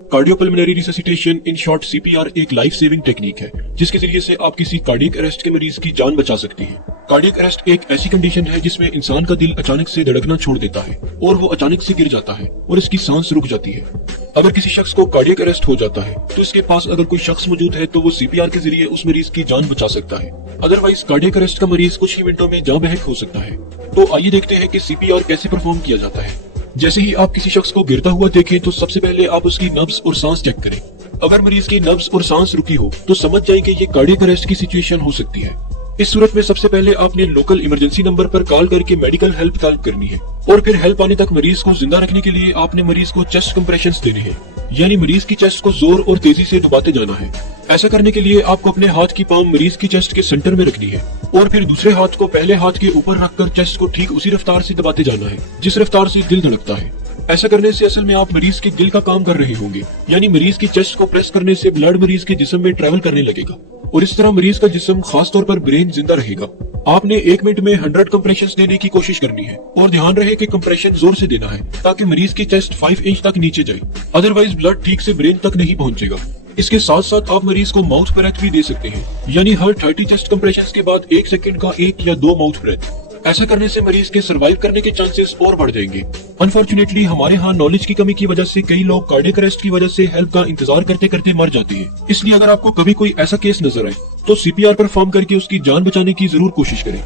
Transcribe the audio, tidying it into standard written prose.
Cardiopulmonary resuscitation in short CPR एक life saving technique है जिसके जरिए से आप किसी कार्डियक अरेस्ट के मरीज की जान बचा सकती हैं। कार्डियक अरेस्ट एक ऐसी कंडीशन है जिसमें इंसान का दिल अचानक से धड़कना छोड़ देता है और वो अचानक से गिर जाता है और इसकी सांस रुक जाती है। अगर किसी शख्स को कार्डियक अरेस्ट हो जाता है तो इसके पास अगर कोई शख्स मौजूद है तो वो सीपीआर के जरिए उस मरीज की जान बचा सकता है। अदरवाइज कार्डियक अरेस्ट का मरीज कुछ ही मिनटों में जान बहक हो सकता है। तो आइए देखते हैं कि सीपीआर कैसे परफॉर्म किया जाता है। जैसे ही आप किसी शख्स को गिरता हुआ देखें तो सबसे पहले आप उसकी नब्ज और सांस चेक करें। अगर मरीज की नब्ज और सांस रुकी हो तो समझ जाएं कि ये कार्डियक अरेस्ट की सिचुएशन हो सकती है। इस सूरत में सबसे पहले आपने लोकल इमरजेंसी नंबर पर कॉल करके मेडिकल हेल्प तलब करनी है और फिर हेल्प आने तक मरीज को जिंदा रखने के लिए आपने मरीज को चेस्ट कंप्रेशंस देने हैं, यानी मरीज की चेस्ट को जोर और तेजी से दबाते जाना है। ऐसा करने के लिए आपको अपने हाथ की पाम मरीज की चेस्ट के सेंटर में रखनी है और फिर दूसरे हाथ को पहले हाथ के ऊपर रखकर चेस्ट को ठीक उसी रफ्तार से दबाते जाना है जिस रफ्तार से दिल धड़कता है। ऐसा करने से असल में आप मरीज के दिल का काम कर रहे होंगे, यानी मरीज की चेस्ट को प्रेस करने से ब्लड मरीज के जिस्म में ट्रेवल करने लगेगा और इस तरह मरीज का जिस्म, खास तौर पर ब्रेन, जिंदा रहेगा। आपने 1 मिनट में 100 कंप्रेशंस देने की कोशिश करनी है और ध्यान रहे कि कंप्रेशन जोर से देना है ताकि मरीज की चेस्ट 5 इंच तक नीचे जाए, अदरवाइज ब्लड ठीक से ब्रेन तक नहीं पहुंचेगा। इसके साथ साथ आप मरीज को माउथ ब्रेथ भी दे सकते हैं, यानी हर 30 चेस्ट कंप्रेशंस के बाद 1 सेकंड का 1 या 2 माउथ ब्रेथ। ऐसा करने से मरीज के सरवाइव करने के चांसेस और बढ़ जाएंगे। अनफॉर्चुनेटली हमारे यहाँ नॉलेज की कमी की वजह से कई लोग कार्डियक अरेस्ट की वजह से हेल्प का इंतजार करते करते मर जाते हैं। इसलिए अगर आपको कभी कोई ऐसा केस नजर आए तो सीपीआर परफॉर्म करके उसकी जान बचाने की जरूर कोशिश करें।